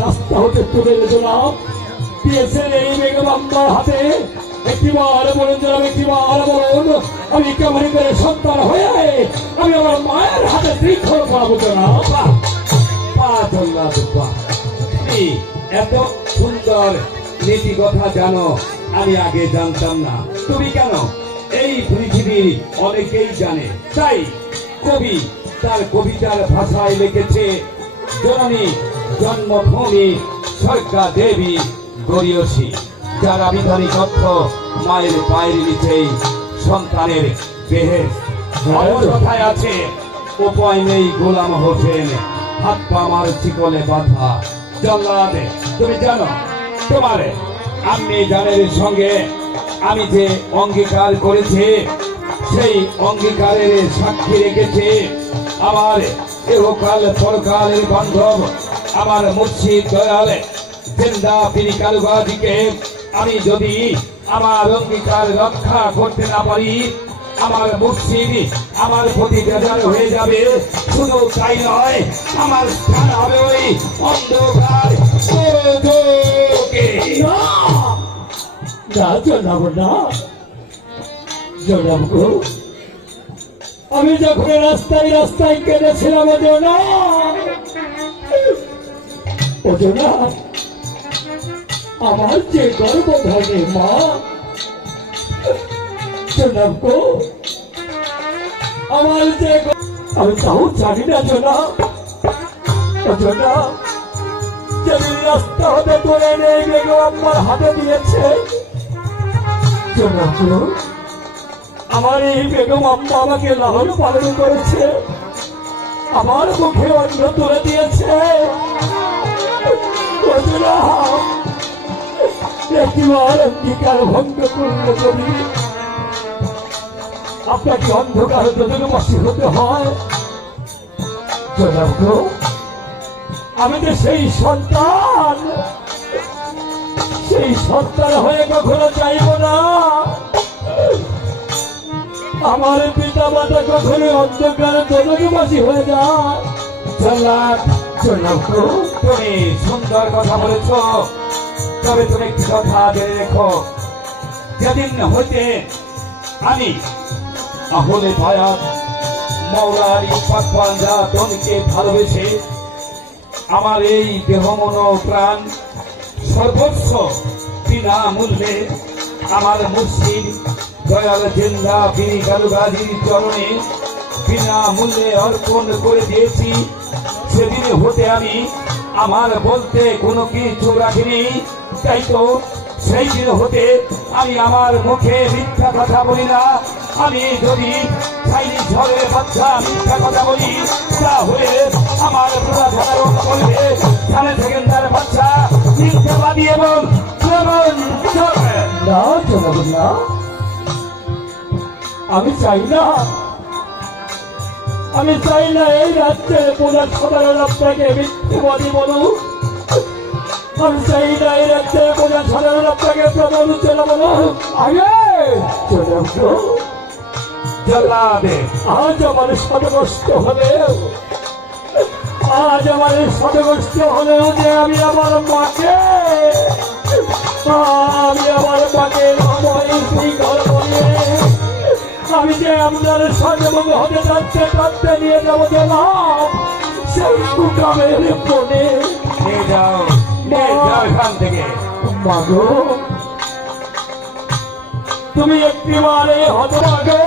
রাস্তা হতে তুলে জনাব দিয়েছেন এই বেগম আম্মার হাতে। একটিবার বলুন জনাব, একটিবার বলুন, আমি কেমন করে সন্তান হয়ে আমি আমার মায়ের হাতে দীর্ঘ পাবো জনাব। তুমি এত সুন্দর নীতি কথা জানো, আমি আগে জানতাম না। তুমি কেন এই পৃথিবীর অনেকেই জানে, তাই কবি তার কবিতার ভাষায় লিখেছে, জননী জন্মভূমি সরকা দেবী গরিয়সী, যার আবিধানিক অর্থ মায়ের পায়ের নিচেই সন্তানের বেহেশ। কথায় আছে, উপায় নেই গোলাম হোসেন, হাত পা আমার চিকলে বাঁধা। জল্লাদ, তুমি জানো তোমার আম্মি জানের সঙ্গে আমি যে অঙ্গীকার করেছি, সেই অঙ্গীকারের সাক্ষী রেখেছে আমার এহকাল পরকালের বান্ধব আমার মুর্শিদ দয়াল জিন্দা পীর কালুগাজীকে। আমি যদি আমার অঙ্গীকার রক্ষা করতে না পারি, আমার মুর্শিদ আমার প্রতি বেজার হয়ে যাবে। শুধু তাই নয়, আমার স্থান হবে ওই অন্ধকার জনাব না জনাব গো, আমি যখন রাস্তায় রাস্তায় কেঁদেছিলাম আমার যে গর্ব ধরে মা জনাব গো, আমার যে আমি তাও জানি না জনাব যেদিন রাস্তা হতে তুলে নেই বেগম আমার হাতে দিয়েছে জনাব গো, আমার এই বেগম আম্মা আমাকে লালন পালন করেছে, আমার মুখে অন্ন তুলে দিয়েছে। একবার অঙ্গীকার ভঙ্গ করলে কবি আপনাকে অন্ধকার জনবাসী হতে হয় জনাব গো। আমি যে সেই সন্তান হয়ে কখনো চাইব না আমার পিতা মাতা কখনো অন্ধকার জনবাসী হয়ে যায়। তুমি সুন্দর কথা বলেছ, তবে তুমি একটি কথা জেনে রেখো, যেদিন হইতে আমি আহলে ভায়াত মৌলার পাকওয়ানকে ভালোবেসে আমার এই দেহ মন প্রাণ সর্বস্ব বিনামূল্যে আমার মুর্শিদ দয়াল জিন্দা পীর কালুগাজীর চরণে বিনামূল্যে অর্পণ করে দিয়েছি, সেদিন হতে আমি আমার বলতে কোনো কিছু রাখিনি। তাই তো সেই দিন হতে আমি আমার মুখে মিথ্যা কথা বলি না। আমি যদি চাইনি ঝড়ের বাচ্চা মিথ্যা কথা বলি, তাহলে আমার পুরা সাধারণ বলবে সাড়ে সেকেন্ডার বাচ্চা মিথ্যাবাদী এবং আমি চাই না এই রাজ্যে পুরা সাধারণ আপনাকে মিথ্যাবাদী বলুক। আমি চাই না এই রাজ্যে পুরা সাধারণ আপনাকে প্রবঞ্চনা বলুক। আগে আজ আমার সদগ্রস্ত হলেও যে আমি আমার মাকে আমি যে আপনার সর্বমুখ হতে যাচ্ছে নিয়ে যাবো জনাব, সেই গ্রামের মনে নিয়ে যাও এখান থেকে। মাগো, তুমি একটিবারে হতভাগে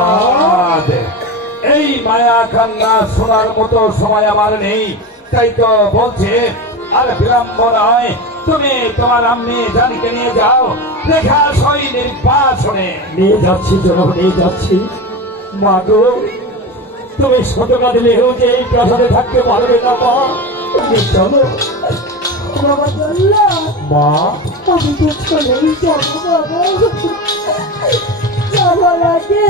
ধন্যবাদ। এই মায়া কান্না শোনার মতো সময় আমার নেই, তাই তো বলছে আর বিলম্ব নয়, তুমি তোমার আম্মি জানিকে নিয়ে যাও, দেখা সই নির্বাসনে। নিয়ে যাচ্ছি জনাব, নিয়ে যাচ্ছি। মা গো, তুমি শতকা দিলেও যে এই প্রাসাদে থাকতে পারবে না মা। তুমি চলো বাবা জানলা মা। আমি তো চলেই যাবো বাবা। যাবার আগে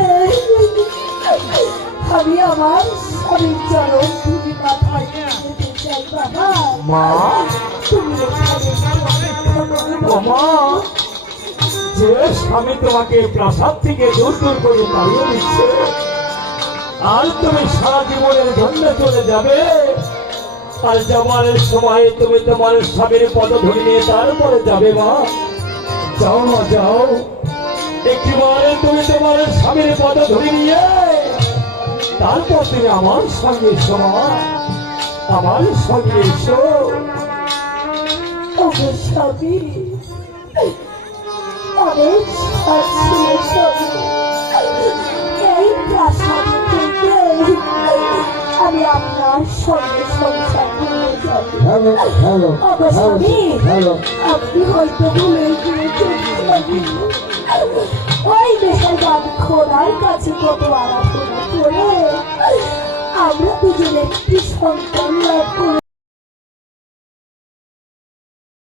আমি আমার স্বামীর চরণ তুমি মাথায় যেতে চাই বাবা। মা, তুমি এখানে অপেক্ষা করো ও মা, যে স্বামী তোমাকে প্রাসাদ থেকে দূর দূর করে তাড়িয়ে দিচ্ছে, আর তুমি সারা জীবনের জন্য চলে যাবে, আর যাবার সময় তুমি তোমার স্বামীর পদধূলি নিয়ে তারপরে যাবে মা। যাও মা, যাও, একটিবারে তুমি তোমার স্বামীর পদধূলি নিয়ে তারপর তুমি আমার সঙ্গে এসো মা, আমার সঙ্গে এসো। আমার স্বামী অনেক ছিল স্বামী। এই প্রাসাদ থেকে আমি আপনার সঙ্গে সংসার করে যাব। হ্যালো হ্যালো আমার স্বামী হ্যালো। আপনি হয়তো ভুলে গিয়েছেন স্বামী। ওই মেহেরবান খোদার কাছে কত আরাধনা করে আমরা দুজনে একটি সন্তান লাভ করে